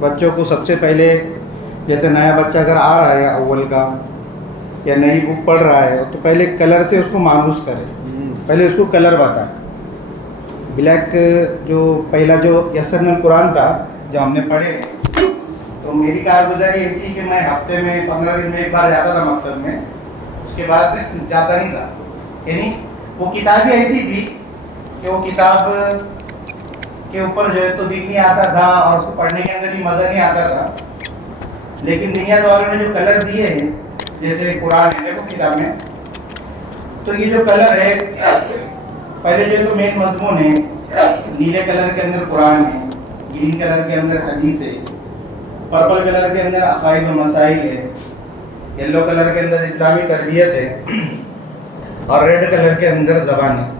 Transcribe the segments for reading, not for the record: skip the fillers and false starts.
بچوں کو سب سے پہلے جیسے نیا بچہ اگر آ رہا ہے اول کا یا نئی بک پڑھ رہا ہے تو پہلے کلر سے اس کو مانوس کرے، پہلے اس کو کلر بتائے. بلیک جو پہلا جو یسرن القرآن تھا جو ہم نے پڑھے، تو میری کارگزاری ایسی کہ میں ہفتے میں 15 دن میں ایک بار جاتا تھا مکتب میں، اس کے بعد جاتا نہیں تھا. یعنی وہ کتاب ہی ایسی تھی کہ وہ کتاب کے اوپر جو ہے تو دل نہیں آتا تھا اور اس کو پڑھنے کے اندر بھی مزہ نہیں آتا تھا. لیکن دنیا والوں نے جو کلر دیے ہیں، جیسے قرآن ہے دیکھو کتاب میں، تو یہ جو کلر ہے پہلے جو ہے تو مین مضمون ہے، نیلے کلر کے اندر قرآن ہے، گرین کلر کے اندر حدیث ہے، پرپل کلر کے اندر عقائد و مسائل ہے، یلو کلر کے اندر اسلامی تربیت ہے، اور ریڈ کلر کے اندر زبان ہے.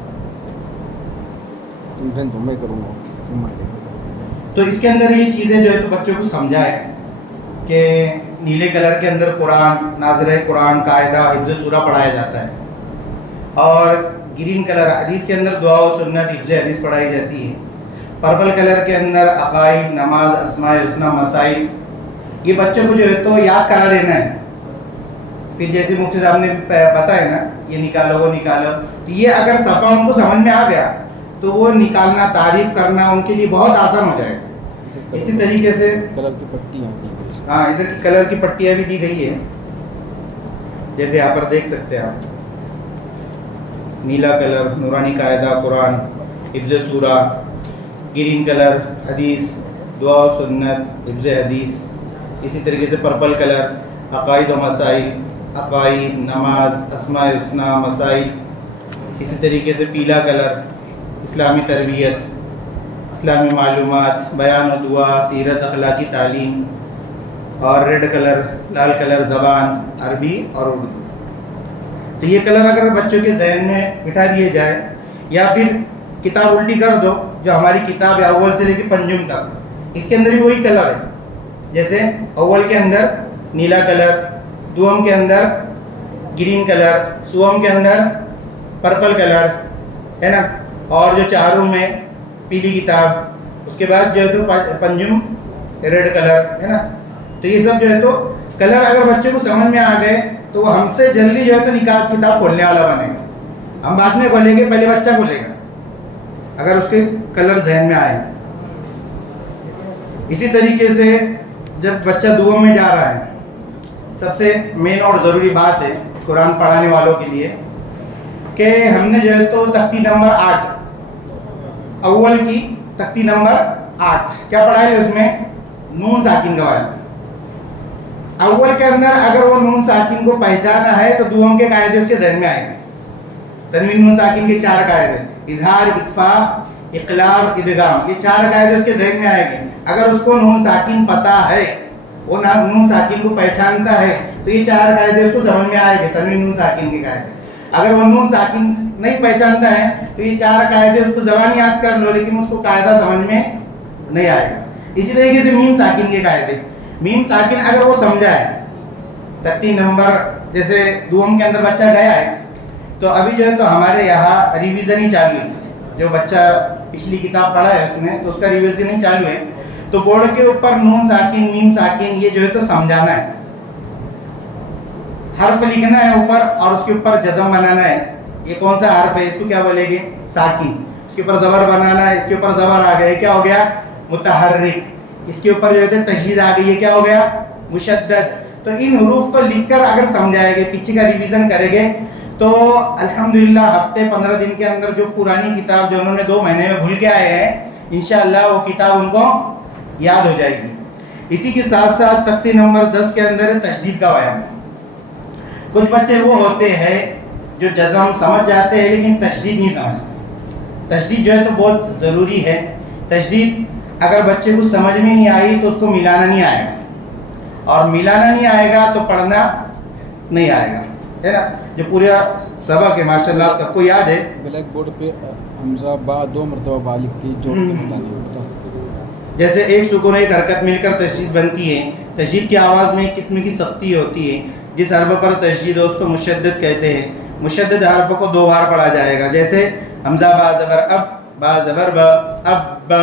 تو اس کے اندر یہ چیزیں جو ہے تو بچوں کو سمجھائے کہ نیلے کلر کے اندر قرآن، ناظرہ قرآن، قاعدہ، حفظ سورہ پڑھایا جاتا ہے، اور گرین کلر حدیث کے اندر دعا و سنت، حفظ حدیث پڑھائی جاتی ہے. پرپل کلر کے اندر عقائد، نماز، اسماء الحسنی، مسائل، یہ بچوں کو جو ہے تو یاد کرا دینا ہے. پھر جیسے مفتی صاحب نے بتایا نا یہ نکالو وہ نکالو، تو یہ اگر صفحہ ان کو سمجھ میں آ گیا تو وہ نکالنا، تعریف کرنا ان کے لیے بہت آسان ہو جائے گا. اسی طریقے سے کلر کی پٹیاں، ہاں ادھر کی کلر کی پٹیاں بھی دی گئی ہیں، جیسے یہاں پر دیکھ سکتے ہیں آپ. نیلا کلر نورانی قاعدہ قرآن، حفظ سورہ، گرین کلر حدیث، دعا و سنت، حفظ حدیث. اسی طریقے سے پرپل کلر عقائد و مسائل، عقائد، نماز، اسماء الحسنی، مسائل. اسی طریقے سے پیلا کلر اسلامی تربیت، اسلامی معلومات، بیان و دعا، سیرت، اخلاقی تعلیم. اور ریڈ کلر، لال کلر زبان، عربی اور اردو. تو یہ کلر اگر بچوں کے ذہن میں بٹھا دیے جائے، یا پھر کتاب الٹی کر دو، جو ہماری کتاب ہے اول سے لے کے پنجم تک، اس کے اندر بھی وہی کلر ہے. جیسے اول کے اندر نیلا کلر، دوم کے اندر گرین کلر، سوم کے اندر پرپل کلر ہے نا، اور جو چاروں میں پیلی کتاب، اس کے بعد جو ہے تو پنجم ریڈ کلر ہے نا. تو یہ سب جو ہے تو کلر اگر بچے کو سمجھ میں آ گئے تو وہ ہم سے جلدی جو ہے تو کتاب کھولنے والا بنے گا. ہم بعد میں کھولیں گے، پہلے بچہ کھولے گا اگر اس کے کلر ذہن میں آئے. اسی طریقے سے جب بچہ دوم میں جا رہا ہے، سب سے مین اور ضروری بات ہے قرآن پڑھانے والوں کے لیے کہ ہم نے جو ہے تو تختی نمبر 8 اول کی تختی نمبر 8 کیا پڑھا ہے؟ اس میں نون ساکن کا والا. اول کے اندر اگر وہ نون ساکن کو پہچانا ہے تو دوم کے قاعدے اس کے ذہن میں آئے گا. تنوین نون ساکن کے 4 قاعدے، اظہار، اخفاء، اقلاب، ادغام، یہ 4 قاعدے اس کے ذہن میں آئے گے. اگر اس کو نون ساکن پتہ ہے، وہ نون ساکن کو پہچانتا ہے، تو یہ 4 قاعدے اس کو سمجھ میں آئے گے، تنوین نون ساکن کے قاعدے. اگر وہ نون ساکن نہیں پہچانتا ہے تو یہ 4 قاعدے اس کو زبان یاد کر لو، لیکن اس کو قاعدہ سمجھ میں نہیں آئے گا. اسی طریقے سے میم ساکن کے قاعدے، میم ساکن اگر وہ سمجھا ہے، تختی نمبر جیسے دوم کے اندر بچہ گیا ہے تو ابھی جو ہے تو ہمارے یہاں ریویژن ہی چالو ہے. جو بچہ پچھلی کتاب پڑھا ہے اس نے تو اس کا ریویژن ہی چالو ہے. تو بورڈ کے اوپر نون ساکن، میم ساکن یہ جو ہے تو سمجھانا ہے، حرف لکھنا ہے اوپر اور اس کے اوپر جزم بنانا ہے. یہ کون سا حرف ہے، اس کو کیا بولے گے؟ ساکن. اس کے اوپر زبر بنانا ہے، اس کے اوپر زبر آ گیا، یہ کیا ہو گیا؟ متحرک. اس کے اوپر جو ہے تشدید آ گئی، یہ کیا ہو گیا؟ مشدد. تو ان حروف کو لکھ کر اگر سمجھائے گے، پیچھے کا ریویژن کریں گے تو الحمدللہ ہفتے 15 دن کے اندر جو پرانی کتاب جو انہوں نے 2 مہینے میں بھول کے آئے ہیں، انشاءاللہ وہ کتاب ان کو یاد ہو جائے گی. اسی کے ساتھ ساتھ تختی نمبر 10 کے اندر تشدید کا بیان. کچھ بچے وہ ہوتے ہیں جو جزم سمجھ جاتے ہیں لیکن تشدید نہیں سمجھتے. تشدید جو ہے تو بہت ضروری ہے. تشدید اگر بچے کو سمجھ میں نہیں آئی تو اس کو ملانا نہیں آئے گا، اور ملانا نہیں آئے گا تو پڑھنا نہیں آئے گا، ہے نا. جو پورا سبق ہے ماشاءاللہ سب کو یاد ہے. بلیک بورڈ پہ حمزہ با 2 مرتبہ با لکھ کے جوڑ کے بتانے ہوتا. جیسے ایک سکون ایک حرکت مل کر تشدید بنتی ہے. تشدید کی آواز میں ایک قسم کی سختی ہوتی ہے. جس حرف پر تشدید ہو اس کو مشدد کہتے ہیں. مشدد حرف کو 2 بار پڑھا جائے گا، جیسے حمزہ با زبر اب، با زبر با، اب با.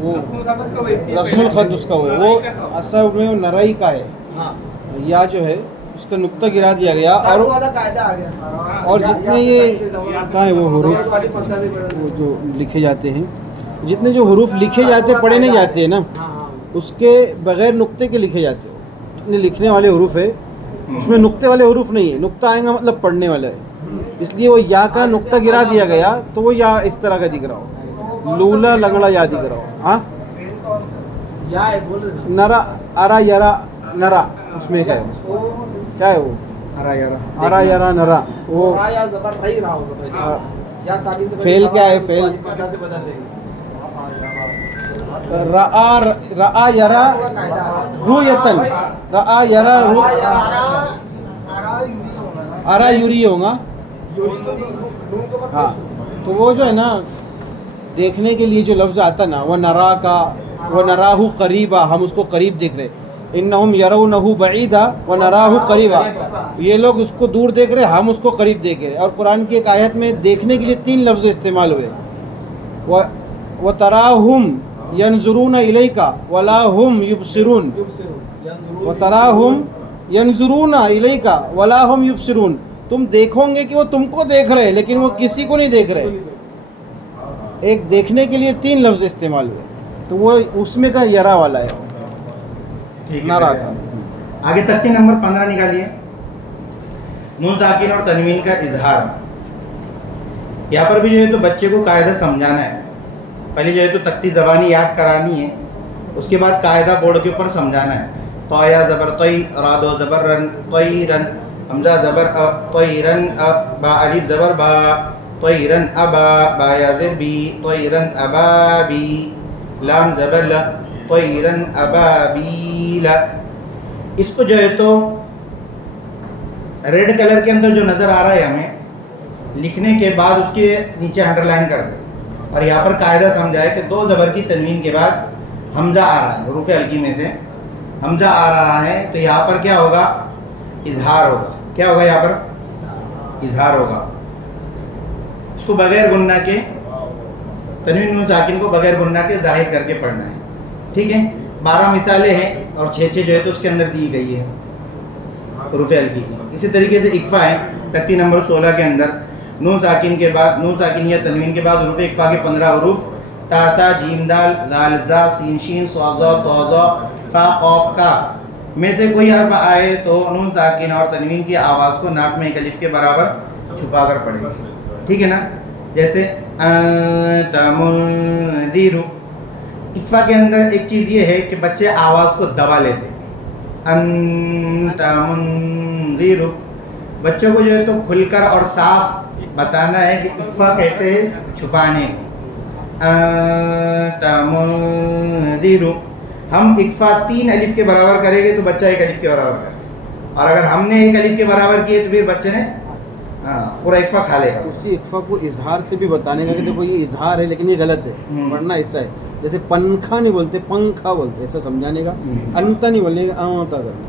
وہ رسم رسم الخط اس کا وہ اصل میں وہ نرائی کا ہے. ہاں یا جو ہے اس کا نقطہ گرا دیا گیا اور اور والا قاعدہ آ گیا. اور جتنے یہ کہاں ہے وہ حروف وہ جو لکھے جاتے ہیں, جتنے جو حروف لکھے جاتے پڑھے نہیں جاتے ہیں نا, اس کے بغیر نقطے کے لکھے جاتے ہیں. جتنے لکھنے والے حروف ہے اس میں نقطے والے حروف نہیں ہے, نقطہ آئے گا مطلب پڑھنے والا ہے, اس لیے وہ یا کا نقطہ گرا دیا گیا تو وہ یا اس طرح کا دکھ رہا ہو, لولا لنگڑا یا دکھ رہا ہو. ہاں یا ہے بول رہے نرا ارا یرا نرا, اس میں کیا ہے وہ ہرا یارا ارا یرا نرا, وہ نا یا زبر نہیں رہا ہوگا یا ساکن سے فعل کیا ہے؟ فعل پردہ سے بدل دیں گے. رآ یرا رویتن, رآ یرا رو ارا یوری ہوگا. ہاں تو وہ جو ہے نا دیکھنے کے لیے جو لفظ آتا نا, وہ نرا کا, وہ نراہ قریبا, ہم اس کو قریب دیکھ رہے. انہم یرونہ بعیدا ونراہ قریبا, یہ لوگ اس کو دور دیکھ رہے, ہم اس کو قریب دیکھ رہے. اور قرآن کی ایک آیت میں دیکھنے کے لیے 3 لفظ استعمال ہوئے, وتراہم ینظرون الیک ولا هم یبصرون, وتراہم ینظرون الیک ولا هم یبصرون, تم دیکھو گے کہ وہ تم کو دیکھ رہے لیکن وہ کسی کو نہیں دیکھ رہے. ایک دیکھنے کے لیے 3 لفظ استعمال ہوئے, تو وہ اس میں کا یرا والا ہے, نرا کا. آگے تختی نمبر 15 نکالیے. نون ساکن اور تنوین کا اظہار. یہاں پر بھی جو ہے تو بچے کو قاعدہ سمجھانا ہے. پہلے جو ہے تو تختی زبانی یاد کرانی ہے, اس کے بعد قاعدہ بورڈ کے اوپر سمجھانا ہے. تو یا زبر طی, را دو زبر رن, طیرن, حمزہ زبر ا, طیرن ا, با الف زبر با, طیرن ابا, با یا زر بی, طیرن ابابی, لام زبر ل, طیرن ابابیل. اس کو جو ہے تو ریڈ کلر کے اندر جو نظر آ رہا ہے ہمیں, لکھنے کے بعد اس کے نیچے انڈر لائن کر دیں, اور یہاں پر قاعدہ سمجھائے کہ 2 زبر کی تنوین کے بعد حمزہ آ رہا ہے, حروف ہلکی میں سے حمزہ آ رہا ہے, تو یہاں پر کیا ہوگا؟ اظہار ہوگا. کیا ہوگا یہاں پر؟ اظہار ہوگا. اس کو بغیر گننا کے, تنوین نون ساکن کو بغیر گننا کے ظاہر کر کے پڑھنا ہے. ٹھیک ہے, 12 مثالیں ہیں اور 6 جو ہے تو اس کے اندر دی گئی ہے حروف ہلکی کی. اسی طریقے سے اکفا ہے تختی نمبر 16 کے اندر. نون ساکن کے بعد, نون ساکن یا تنوین کے بعد حروف اکفا کے 15 حروف, تا ثا جیم دال لال زا سین شین صا ضا طا ظا فا قاف کاف میں سے کوئی حرف آئے تو نون ساکن اور تنوین کی آواز کو ناک میں ایک الف کے برابر چھپا کر پڑھیں گے. ٹھیک ہے نا, جیسے انت منذر. اکفا کے اندر ایک چیز یہ ہے کہ بچے آواز کو دبا لیتے ہیں. انت منذر, بچوں کو جو ہے تو کھل کر اور صاف بتانا ہے کہ اکفا کہتے ہیں چھپانے کو. انت منذر, ہم اکفا 3 الف کے برابر کریں گے تو بچہ 1 الف کے برابر کرے, اور اگر ہم نے 1 الف کے برابر کیے تو پھر بچے نے پورا اکفا کھا لے گا. اسی اکفا کو اظہار سے بھی بتانے کا کہ دیکھو یہ اظہار ہے لیکن یہ غلط ہے, ورنہ ایسا ہے. جیسے پنکھا نہیں بولتے, پنکھا بولتے, ایسا سمجھانے کا. انتا نہیں بولنے کا, انتا کرنا,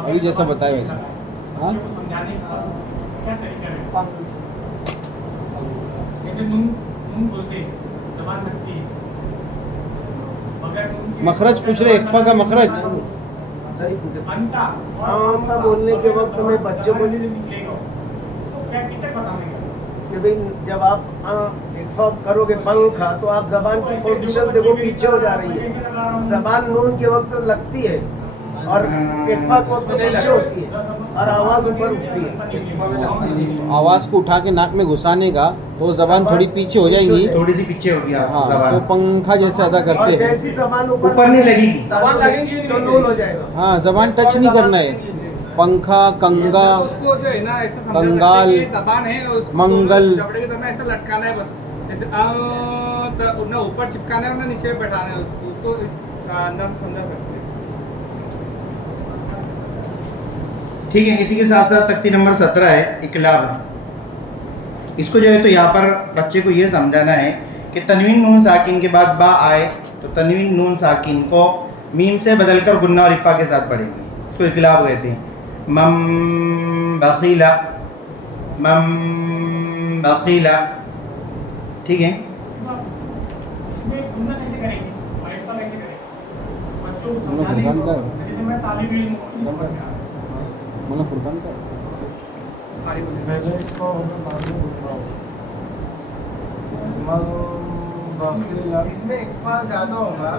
ابھی جیسا بتایا ویسا. ہاں مخرج پوچھ رہے, اکفا کا مخرج. صحیح پوچھے. انتا بولنے کے وقت میں بچوں کو کہ بھئی جب آپ اکفا کرو گے پنکھا تو آپ زبان کی پوزیشن دیکھو پیچھے ہو جا رہی ہے, زبان نون کے وقت لگتی ہے اور اکفا کے وقت پیچھے ہوتی ہے اور آواز اوپر اٹھتی ہے. آواز کو اٹھا کے ناک میں گھسانے کا تو زبان تھوڑی پیچھے ہو جائے گی, تھوڑی سی پیچھے ہوگی ہاں, زبان, تو پنکھا جیسے ادا اور کرتے ہیں. جیسی زبان اوپر نہیں لگے گی, زبان لگے گی تو نون ہو جائے گا. ہاں, زبان ٹچ نہیں کرنا ہے. پنکھا, کنگا, اس کو جو ہے نا ایسا سمجھا کنگال, سکتے ہیں کہ زبان ہے اس کو منگل, جبڑے کی طرح ایسا لٹکانا ہے بس, جیسے نہ اوپر چپکانا ہے نہ نیچے بیٹھانا ہے, اس کو اس انداز سے سمجھا سکتے ہیں. ٹھیک ہے. اسی کے ساتھ ساتھ تختی نمبر 17 ہے اقلاب. اس کو جو ہے تو یہاں پر بچے کو یہ سمجھانا ہے کہ تنوین نون ساکن کے بعد با آئے تو تنوین نون ساکن کو میم سے بدل کر گنہ اور اکفا کے ساتھ پڑھیں گے. اس کو اقلاب کہتے ہیں. مم بخیلا, مم بخیلا. ٹھیک ہے. مولانا فرقان کا ہے مولانا فرقان کا ہے اس میں اقفا زیادہ ہوگا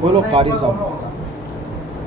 بولو قاری صاحب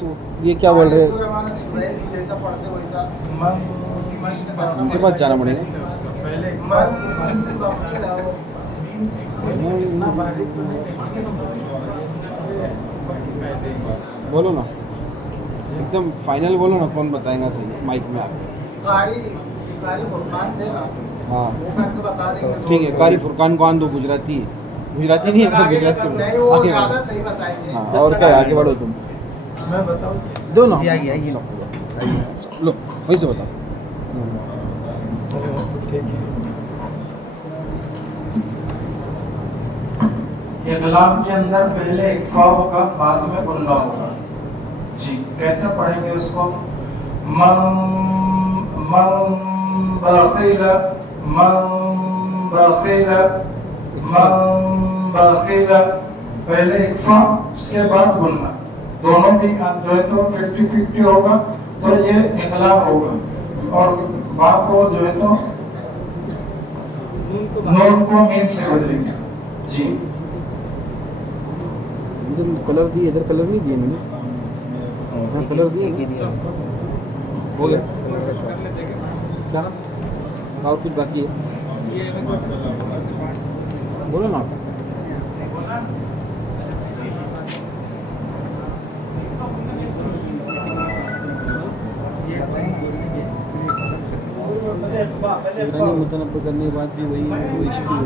تو یہ کیا بول رہے ہیں جیسا پڑھتے ویسا ان کے پاس جانا پڑے گا بولو نا ایک دم فائنل بولو نا کون بتائیں گا صحیح مائک میں آپ قاری فرقان تھے نا ہاں وہ کر کے بتا دیں گے ٹھیک ہے قاری فرقان کو آن دو گجراتی ہے گجراتی نہیں ہے مطلب گجرات سے نہیں وہ آگے زیادہ بڑھو صحیح بتائیں گے ہاں اور کیا ہے آگے بڑھو تم میں بتاؤں دو نا جی آئیے آئیے لو وہیں سے بتاؤ اقلام کے اندر پہلے اقفا ہوگا بعد میں غنہ ہوگا جی کیسے پڑھیں گے اس کو من بخیل پہلے اقفا اس کے بعد غنہ دونوں بھی جو ہے تو 50-50 ہوگا تو یہ اقلام ہوگا اور با کو جو ہے تو نون کو میم سے بدلیں گے جی ادھر کلر دیے ادھر کلر نہیں دیے انہوں نے ہاں کلر دیے ہو گیا کیا نا اور کچھ باقی ہے بولو نا ایرانی متنبع کرنے کے بعد بھی وہی ایشو ہے